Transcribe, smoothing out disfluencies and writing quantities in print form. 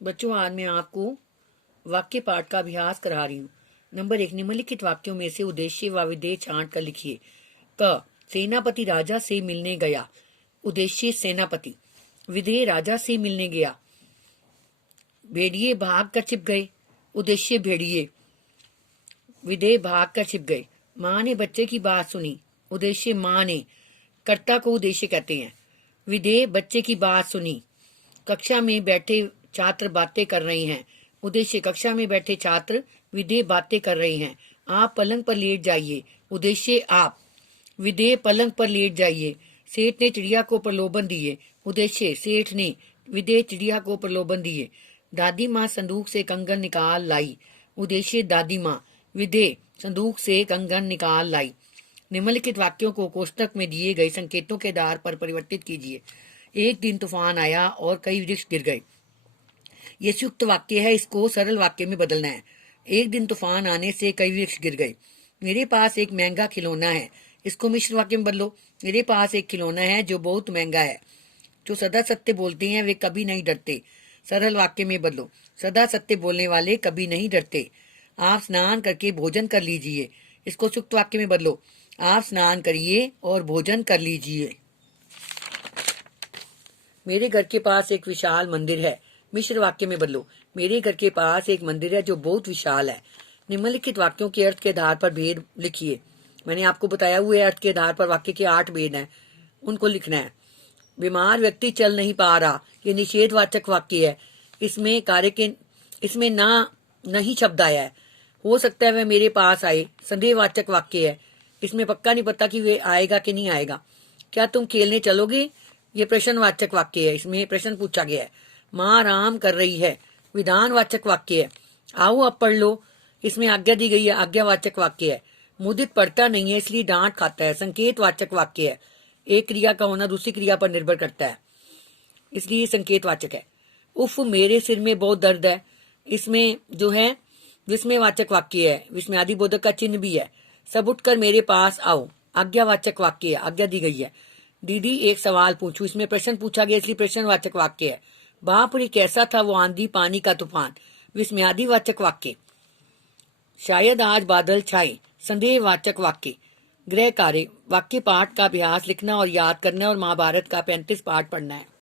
बच्चों, आज मैं आपको वाक्य पाठ का अभ्यास करा रही हूँ। नंबर 1, निम्नलिखित वाक्यों में से उद्देश्य व विधेय छांट कर लिखिए। क, सेनापति राजा से मिलने गया। उद्देश्य सेनापति। विधेय राजा से मिलने गया। भेड़िए भाग कर छिप गए। उद्देश्य भेड़िए। विधेय भाग कर छिप गए। माँ ने बच्चे की बात सुनी। उद्देश्य माँ ने। कर्ता को उद्देश्य कहते हैं। विधेय बच्चे की बात सुनी। कक्षा में बैठे छात्र बातें कर रहे हैं। उद्देश्य कक्षा में बैठे छात्र। विधेय बातें कर रहे हैं। आप पलंग पर लेट जाइए। उद्देश्य आप। विधेय पलंग पर लेट जाइए। सेठ ने चिड़िया को प्रलोभन दिए। उद्देश्य सेठ ने। विधेय चिड़िया को प्रलोभन दिए। दादी माँ संदूक से कंगन निकाल लाई। उद्देश्य दादी माँ। विधेय संदूक से कंगन निकाल लाई। निम्नलिखित वाक्यों को कोष्ठक में दिए गए संकेतों के आधार पर परिवर्तित कीजिए। एक दिन तूफान आया और कई वृक्ष गिर गए। ये संयुक्त वाक्य है, इसको सरल वाक्य में बदलना है। एक दिन तूफान आने से कई वृक्ष गिर गए। मेरे पास एक महंगा खिलौना है, इसको मिश्र वाक्य में बदलो। मेरे पास एक खिलौना है जो बहुत महंगा है। जो सदा सत्य बोलते हैं वे कभी नहीं डरते। सरल वाक्य में बदलो। सदा सत्य बोलने वाले कभी नहीं डरते। आप स्नान करके भोजन कर लीजिए, इसको संयुक्त वाक्य में बदलो। आप स्नान करिए और भोजन कर लीजिए। मेरे घर के पास एक विशाल मंदिर है, मिश्र वाक्य में बदलो। मेरे घर के पास एक मंदिर है जो बहुत विशाल है। निम्नलिखित वाक्यों के अर्थ के आधार पर भेद लिखिए। मैंने आपको बताया हुआ अर्थ के आधार पर वाक्य के 8 भेद हैं, उनको लिखना है। बीमार व्यक्ति चल नहीं पा रहा, ये निषेधवाचक वाक्य है। इसमें कार्य के इसमें ना नहीं शब्द आया है। हो सकता है वह मेरे पास आए, संदेहवाचक वाक्य है। इसमें पक्का नहीं पता कि वे आएगा कि नहीं आएगा। क्या तुम खेलने चलोगे, ये प्रश्नवाचक वाक्य है, इसमें प्रश्न पूछा गया है। माँ आराम कर रही है, विधानवाचक वाक्य है। आओ अब पढ़ लो, इसमें आज्ञा दी गई है, आज्ञावाचक वाक्य है। मुदित पढ़ता नहीं है इसलिए डांट खाता है, संकेतवाचक वाक्य है। एक क्रिया का होना दूसरी क्रिया पर निर्भर करता है, इसलिए संकेतवाचक है। उफ मेरे सिर में बहुत दर्द है, इसमें जो है विस्मयवाचक वाक्य है, विस्मयादिबोधक का चिन्ह भी है। सब उठकर मेरे पास आओ, आज्ञावाचक वाक्य है, आज्ञा दी गई है। दीदी एक सवाल पूछूं, इसमें प्रश्न पूछा गया इसलिए प्रश्नवाचक वाक्य है। बाप रे कैसा था वो आंधी पानी का तूफान, विस्मयादिवाचक वाक्य। शायद आज बादल छाए, संदेहवाचक वाक्य। गृह कार्य, वाक्य पाठ का अभ्यास लिखना और याद करना और महाभारत का 35 पाठ पढ़ना है।